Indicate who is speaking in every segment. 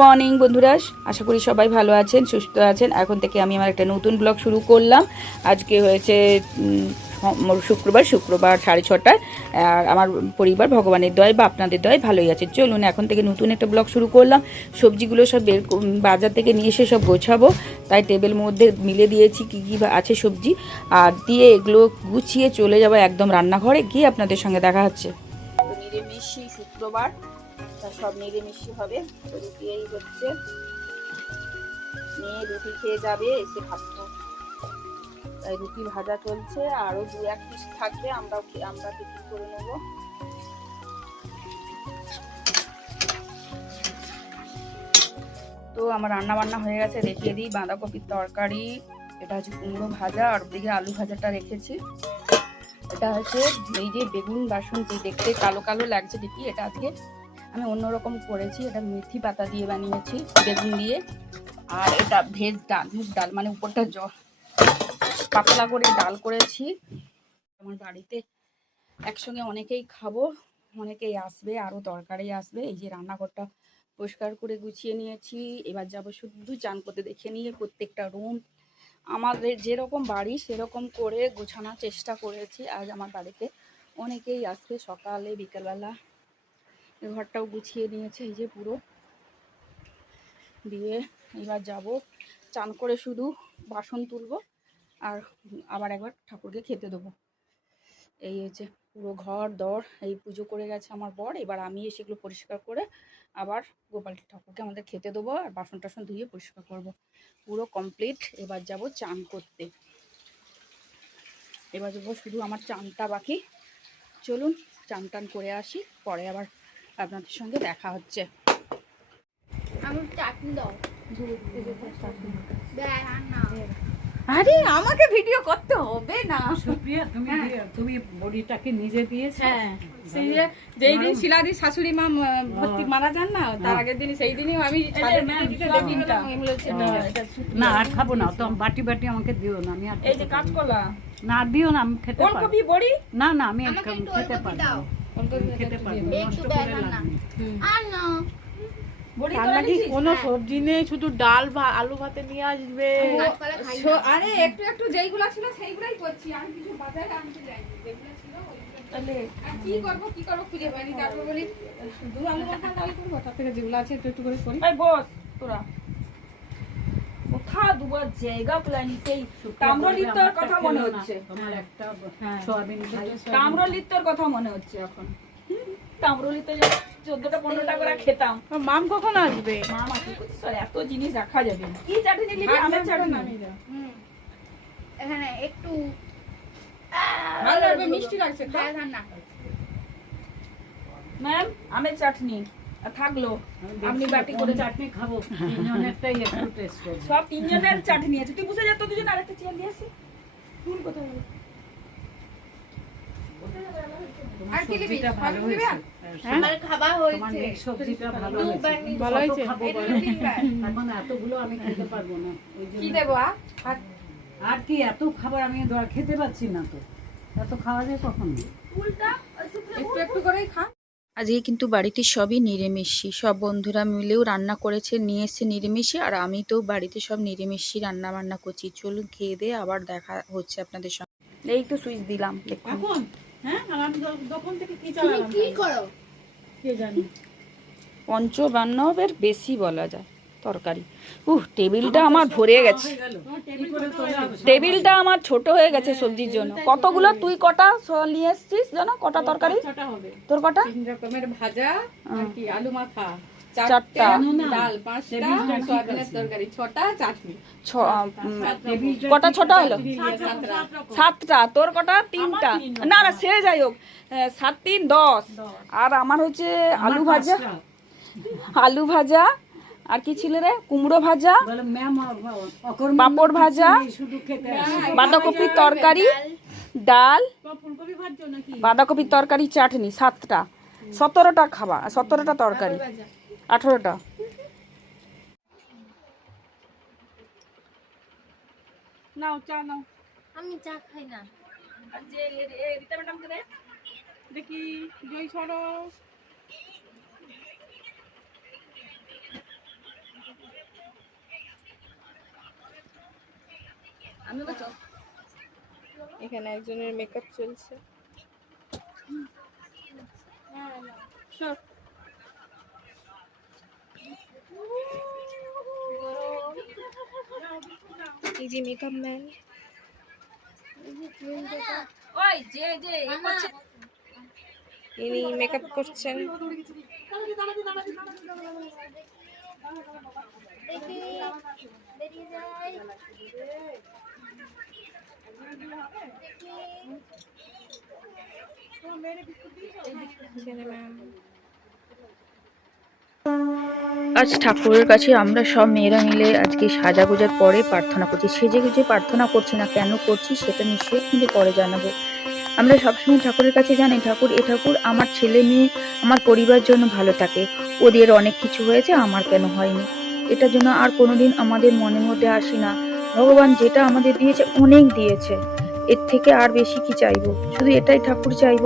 Speaker 1: Morning বন্ধুরা, আশা করি সবাই ভালো আছেন, সুস্থ আছেন। এখন থেকে আমি আমার একটা নতুন ব্লগ শুরু করলাম। আজকে হয়েছে শুক্রবার শুক্রবার সাড়ে ছটায়। আর আমার পরিবার, ভগবানের দয় বা আপনাদের দয় ভালোই আছে। চলুন, এখন থেকে নতুন একটা ব্লগ শুরু করলাম। সবজিগুলো সব বের বাজার থেকে নিয়ে এসে সব গোছাবো। তাই টেবিল মধ্যে মিলে দিয়েছি কী কী আছে সবজি। আর দিয়ে এগুলো গুছিয়ে চলে যাব একদম রান্নাঘরে। গিয়ে আপনাদের সঙ্গে দেখা হচ্ছে। শুক্রবার। সব নিরামিষই হবে। রুটি এই হচ্ছে। মেয়ে রুটি খেয়ে যাবে, এসে ভাত খাব। তাই রুটি ভাজা চলছে আরও দু এক পিস থাকবে আমরা আমরা টিফিন করে নেব। তো আমার রান্না বান্না হয়ে গেছে, দেখিয়ে দিই। বাঁধাকপির তরকারি, এটা হচ্ছে কুমড়ো ভাজা, আর ওদিকে আলু ভাজাটা রেখেছি। এটা হচ্ছে এই যে বেগুন বাসন্তী, দেখতে কালো কালো লাগছে দেখি, এটা আজকে আমি অন্যরকম করেছি, এটা মেথি পাতা দিয়ে বানিয়েছি, বেগুন দিয়ে। আর এটা ভেজ ডাল মুগ ডাল মানে উপরটা জল পাতলা করে ডাল করেছি। আমার বাড়িতে একসঙ্গে অনেকেই খাব, অনেকেই আসবে আরও তরকারি আসবে। এই যে রান্নাঘরটা পরিষ্কার করে গুছিয়ে নিয়েছি, এবার যাব শুধু চান করতে দেখে নিয়ে প্রত্যেকটা রুম। আমাদের যেরকম বাড়ি, সেরকম করে গোছানোর চেষ্টা করেছি। আজ আমার বাড়িতে অনেকেই আসবে, সকালে, বিকেলবেলা। ঘরটাও গুছিয়ে নিয়েছে, এই যে পুরো। দিয়ে এবার যাব, চান করে শুধু বাসন তুলবো আর আবার একবার ঠাকুরকে খেতে দেবো। এই হচ্ছে পুরো ঘর, দর, এই পুজো করে গেছে আমার বর। এবার আমি সেগুলো পরিষ্কার করে আবার গোপাল ঠাকুরকে আমাদের খেতে দেবো আর বাসন টাসন ধুয়ে পরিষ্কার করব। পুরো কমপ্লিট এবার যাব চান করতে। এবার যাব শুধু আমার চানটা বাকি। চলুন, চান টান করে আসি, পরে আবার আপনাদের সঙ্গে দেখা হচ্ছে।
Speaker 2: আর না
Speaker 1: আরে আমাকে ভিডিও করতে হবে না।
Speaker 3: সুপ্রিয়া তুমি
Speaker 1: হ্যাঁ।
Speaker 3: তুমি বড়িটাকে নিজে দিয়েছ?
Speaker 1: হ্যাঁ সেই যে যেই দিন শিলাদি শাশুড়ি মা ভর্তি মারা যান না তার আগের দিন সেই দিনই আমি না,
Speaker 3: না আর খাব না তো বাটি বাটি আমাকে দিও না আমি আর
Speaker 1: এই যে
Speaker 3: খেতে পারব
Speaker 1: কাঁচকলা।
Speaker 3: না। না দিও না আমি খেতে পারব।
Speaker 1: বড়ি?
Speaker 3: না না আমি খেতে
Speaker 2: ওলকপি
Speaker 4: কোনো সবজি নেই শুধু ডাল বা আলু ভাতে নিয়ে আসবে।
Speaker 1: আরে একটু একটু যেইগুলা ছিল সেইগুলাই করছি। আর কিছু বাজারে আনতে যাইনি। যেগুলো ছিল ওইগুলো তাহলে আর কি করব কি করব খুঁজে পাইনি। তারপর বলি শুধু আলু মাখা ডাল করব? তার থেকে যেগুলো আছে একটু একটু করে করি। বস তোরা। কোথা দুবার জায়গা প্ল্যানি সেই তাম্রলিপ্তর কথা মনে হচ্ছে।
Speaker 3: তোমার একটা
Speaker 1: হ্যাঁ। তাম্রলিপ্তর কথা মনে হচ্ছে এখন। তাম্রলিপ্ত চোদ্দটা পনেরোটা করে খেতাম।
Speaker 4: মাম কখন আসবে?
Speaker 1: মা মাটি করছিস এত জিনিস রাখা যাবে না। কি চাটনি আমের চাটনি।
Speaker 2: এখানে একটু
Speaker 1: ভালো লাগবে মিষ্টি লাগছে খা।
Speaker 2: না
Speaker 1: ম্যাম আমের চাটনি। থাকল আপনি বাটি করে
Speaker 3: চাটনি খাব। তিনজনেরটাই একটু টেস্ট করব
Speaker 1: সব তিনজনের চাটনি আছে। তুই বুঝে যা তো দুজন আরেকটা চেয়ার দিয়ে আসি। ফুল কোথায় গেল? আর কি নিবি?
Speaker 3: ভালো হয়েছে।
Speaker 2: আমার খাবার হয়েছে।
Speaker 3: সবজিটা ভালো হয়েছে।
Speaker 4: ভালো হয়েছে?
Speaker 3: বলো? এখন এতগুলো আমি খেতে পারব না।
Speaker 1: কি দেবো আর?
Speaker 3: আর কি এত খাবার আমি খেতে পাচ্ছি না তো। এত খাওয়া যায় কখন?
Speaker 2: একটু একটু করেই খা।
Speaker 1: আজকে কিন্তু বাড়িতে সবই নিরামিষি সব বন্ধুরা মিলেও রান্না করেছে নিয়ে এসছে নিরামিষি আর আমি তো বাড়িতে সব নিরামিষই রান্না বান্না করছি। চলুন খেয়ে দিয়ে আবার দেখা হচ্ছে আপনাদের সঙ্গে। এই তো সুইচ দিলাম
Speaker 4: হ্যাঁ আমি তো তখন থেকে কি
Speaker 2: তুমি কি করো?
Speaker 4: কে জানি?
Speaker 1: পঞ্চবান্নবের বেশি বলা যায়। তরকারি। উহ টেবিলটা আমার ভরে গেছে? টেবিলটা আমার ছোট হয়ে গেছে সবজির জন্য। কতগুলো? তুই কটা স- নিয়ে এসছিস জানো? কটা তরকারি? তোর কটা?
Speaker 4: রকমের ভাজা আলু মাখা।
Speaker 1: চারটা।
Speaker 4: ডাল। তরকারি। ছটা চাটনি।
Speaker 1: ছ কটা ছটা হলো?
Speaker 4: সাতটা।
Speaker 1: সাতটা। তোর কটা? তিনটা। না না সে যাই হোক। সাত তিন দশ। আর আমার হচ্ছে আলু ভাজা। আলু ভাজা আর কি ছিল রে? কুমড়ো ভাজা
Speaker 3: বলে
Speaker 1: পাঁপড় ভাজা বাঁধাকপির তরকারি ডাল।
Speaker 4: ফুলকপি
Speaker 1: বাঁধাকপির তরকারি চাটনি সাতটা। সতেরোটা খাবার সতেরোটা তরকারি। আঠেরোটা।
Speaker 4: নাও চা নাও।
Speaker 2: আমি চা খাই না।
Speaker 4: দেখি জয় সরো
Speaker 1: আমি ওকে চল
Speaker 4: এখানে একজনের মেকআপ চলছে। এই যে মেকআপ ম্যান ইনি মেকআপ করছেন।
Speaker 2: বেরিয়ে
Speaker 1: আজ ঠাকুরের কাছে আমরা সব মেয়েরা মিলে আজকে সাজা গোজার পরে প্রার্থনা করছি। সেজে গুজে প্রার্থনা করছি না কেন করছি সেটা নিশ্চয়ই কিন্তু পরে জানাব। আমরা সবসময় ঠাকুরের কাছে জানি, ঠাকুর, এ ঠাকুর আমার ছেলে মেয়ে, আমার পরিবার জন্য ভালো থাকে। ওদের অনেক কিছু হয়েছে, আমার কেন হয়নি? এটার জন্য আর কোনোদিন আমাদের মনের মধ্যে আসি না। ভগবান যেটা আমাদের দিয়েছে, অনেক দিয়েছে। এর থেকে আর বেশি কি চাইব? শুধু এটাই ঠাকুর চাইব,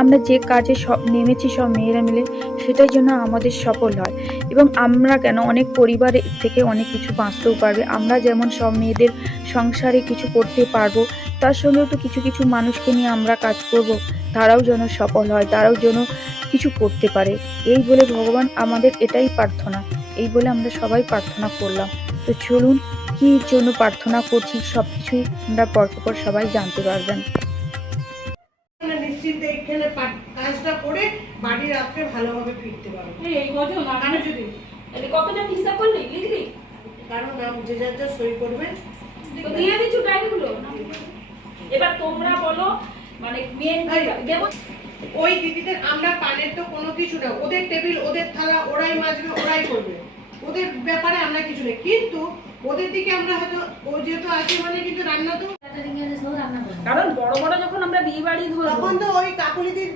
Speaker 1: আমরা যে কাজে সব নেমেছি সব মেয়েরা মিলে, সেটাই যেন আমাদের সফল হয়। এবং আমরা কেন অনেক পরিবারের থেকে অনেক কিছু বাঁচতেও পারবে, আমরা যেমন সব মেয়েদের সংসারে কিছু করতে পারব, তার সঙ্গেও তো কিছু কিছু মানুষকে নিয়ে আমরা কাজ করব, তারাও যেন সফল হয়, তারাও যেন কিছু করতে পারে। এই বলে ভগবান আমাদের এটাই প্রার্থনা, এই বলে আমরা সবাই প্রার্থনা করলাম। তো চলুন কি জন্য প্রার্থনা করছি সব কিছুই আমরা পরপর সবাই জানতে পারবেন।
Speaker 5: আমরা নিশ্চিন্তে এখানে কাজটা করে বাড়ি রাত্রে ভালোভাবে ফিরতে পারব।
Speaker 3: এই কজন
Speaker 5: মানে যদি
Speaker 1: কতজন হিসাব করলি লিখলি?
Speaker 5: কারও নাম যে যার যা সই করবে।
Speaker 1: দিয়ে দিচ্ছ ডায়েরিগুলো এবার তোমরা বলো মানে মেন দেবো
Speaker 5: ওই দিদিদের আমরা পানের তো কোনো কিছু না ওদের টেবিল ওদের থালা ওরাই মাজবে ওরাই করবে। ওদের ব্যাপারে আমরা কিছু নেই। কিন্তু ওদের দিকে আমরা হয়তো ও যেহেতু আছে মানে কিন্তু রান্না তো
Speaker 1: কারণ বড় বড় যখন আমরা বিয়ে বাড়ি ধরবো
Speaker 5: তখন তো ওই কাকুলিদির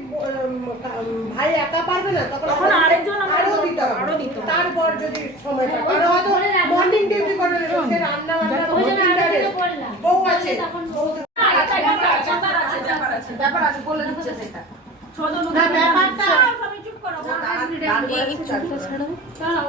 Speaker 5: ভাই একা পারবে না তখন
Speaker 1: তখন আরেকজন
Speaker 5: আরও দিতে
Speaker 1: আরও দিতে
Speaker 5: তারপর যদি সময় থাকে আর হয়তো মর্নিং ডিউটি করে সে রান্না বান্না বউ আছে
Speaker 1: ব্যাপার আছে বলে দিচ্ছে সেটা
Speaker 5: না ব্যাপারটা
Speaker 4: এই চুলটা ছাড়াও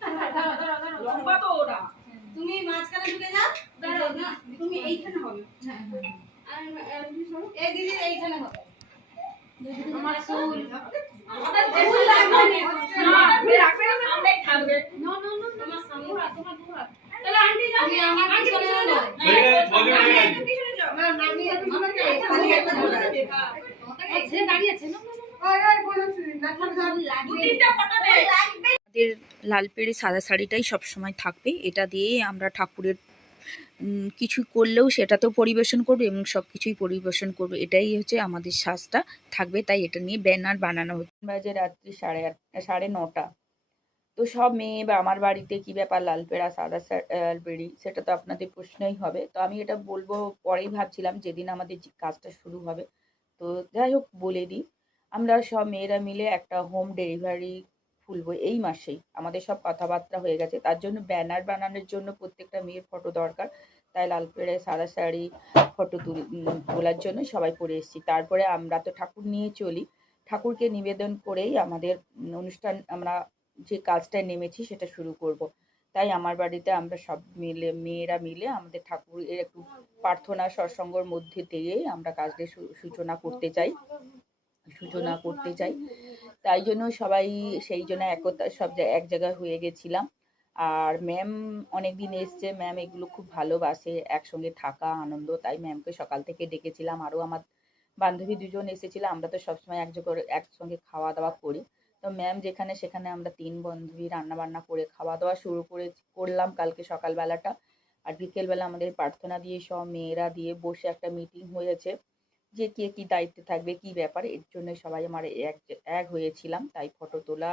Speaker 5: তো
Speaker 1: ওরা
Speaker 2: তুমি মাঝখানে ঢুকে যাও। দাঁড়াও না তুমি এইখানে হবে। তুমি শোনো, এই দিদির এইখানে হবে। আমার ফুল
Speaker 1: আমাদের ফুল লাগবে না। আপনি রাখবেন না? সামনেই থাকবে।
Speaker 2: নো নো নো তোমার সামনে। হাত, তোমার দু হাত। তাহলে আন্টি যাও। তুমি আমার পিছনে যাও।
Speaker 5: না নামি আপনাকে খালি একটা বলে দেবে
Speaker 2: দাঁড়িয়ে আছে না
Speaker 5: ওই ওই বলেছি না
Speaker 1: দু তিনটা ফটো নে আমাদের লাল পেড়ে সাদা শাড়িটাই সবসময় থাকবে। এটা দিয়েই আমরা ঠাকুরের কিছু করলেও সেটাতেও পরিবেশন করব এবং সব কিছুই পরিবেশন করব। এটাই হচ্ছে আমাদের সাজটা থাকবে, তাই এটা নিয়ে ব্যানার বানানো হচ্ছে। বাজে রাত্রি সাড়ে আট, সাড়ে নটা। তো সব মেয়ে বা আমার বাড়িতে কি ব্যাপার লাল পেড়া, সাদা লালপেড়ি সেটা তো আপনাদের প্রশ্নই হবে। তো আমি এটা বলব, পরেই ভাবছিলাম যেদিন আমাদের কাজটা শুরু হবে। তো যাই হোক, বলে দিই। আমরা সব মেয়েরা মিলে একটা হোম ডেলিভারি খুলবো এই মাসেই। আমাদের সব কথাবার্তা হয়ে গেছে। তার জন্য ব্যানার বানানোর জন্য প্রত্যেকটা মেয়ের ফটো দরকার। তাই লাল পেড়ে সাদা শাড়ি ফটো তুল তোলার জন্য সবাই পরে এসেছি। তারপরে আমরা তো ঠাকুর নিয়ে চলি। ঠাকুরকে নিবেদন করেই আমাদের অনুষ্ঠান আমরা যে কাজটায় নেমেছি সেটা শুরু করব। তাই আমার বাড়িতে আমরা সব মিলে, মেয়েরা মিলে আমাদের ঠাকুরের একটু প্রার্থনা সৎসঙ্গর মধ্যে দিয়েই আমরা কাজটা সূচনা করতে চাই। সূচনা করতে চাই। তাই জন্য সবাই সেই জন্য একতা, সব এক জায়গায় হয়ে গেছিলাম। আর ম্যাম অনেক দিন এসছে ম্যাম এগুলো খুব ভালোবাসে, একসঙ্গে থাকা, আনন্দ। তাই ম্যামকে সকাল থেকে ডেকেছিলাম। আরও আমার বান্ধবী দুজন এসেছিল, আমরা তো সবসময় এক জায়গায় একসঙ্গে খাওয়া দাওয়া করি। তো ম্যাম যেখানে, সেখানে আমরা তিন বান্ধবী রান্না বান্না করে খাওয়া দাওয়া শুরু করে, করলাম কালকে সকালবেলাটা। আর বিকেলবেলা আমাদের প্রার্থনা দিয়ে, সব মেয়েরা দিয়ে বসে একটা মিটিং হয়েছে। যে কে কি দায়িত্বে থাকবে, কি ব্যাপার, এর জন্য সবাই আমার এক এক হয়েছিলাম। তাই ফটো তোলা,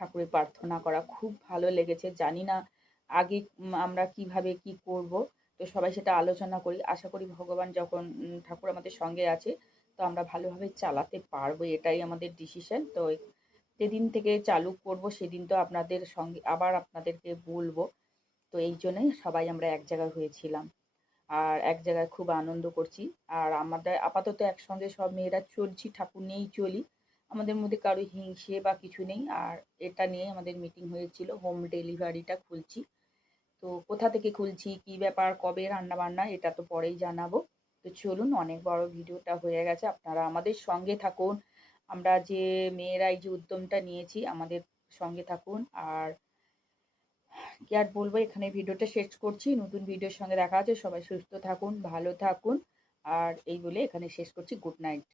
Speaker 1: ঠাকুরের প্রার্থনা করা খুব ভালো লেগেছে। জানি না আগে আমরা কীভাবে কি করব, তো সবাই সেটা আলোচনা করি। আশা করি ভগবান যখন ঠাকুর আমাদের সঙ্গে আছে, তো আমরা ভালোভাবে চালাতে পারব, এটাই আমাদের ডিসিশন তো যেদিন থেকে চালু করব, সেদিন তো আপনাদের সঙ্গে আবার আপনাদেরকে বলব। তো এই জন্যই সবাই আমরা এক জায়গায় হয়েছিলাম। আর এক জায়গায় খুব আনন্দ করছি। আর আমাদের আপাতত একসঙ্গে সব মেয়েরা চলছি, ঠাকুর নিয়েই চলি। আমাদের মধ্যে কারও হিংসে বা কিছু নেই। আর এটা নিয়ে আমাদের মিটিং হয়েছিল হোম ডেলিভারিটা খুলছি। তো কোথা থেকে খুলছি, কি ব্যাপার, কবে রান্না বান্না এটা তো পরেই জানাব। তো চলুন, অনেক বড় ভিডিওটা হয়ে গেছে। আপনারা আমাদের সঙ্গে থাকুন। আমরা যে মেয়েরা এই যে উদ্যমটা নিয়েছি, আমাদের সঙ্গে থাকুন। আর কি আর বলব, এখানে ভিডিওটা শেষ করছি। নতুন ভিডিওর সঙ্গে দেখা আছে সবাই সুস্থ থাকুন, ভালো থাকুন। আর এই বলে এখানে শেষ করছি। Good night.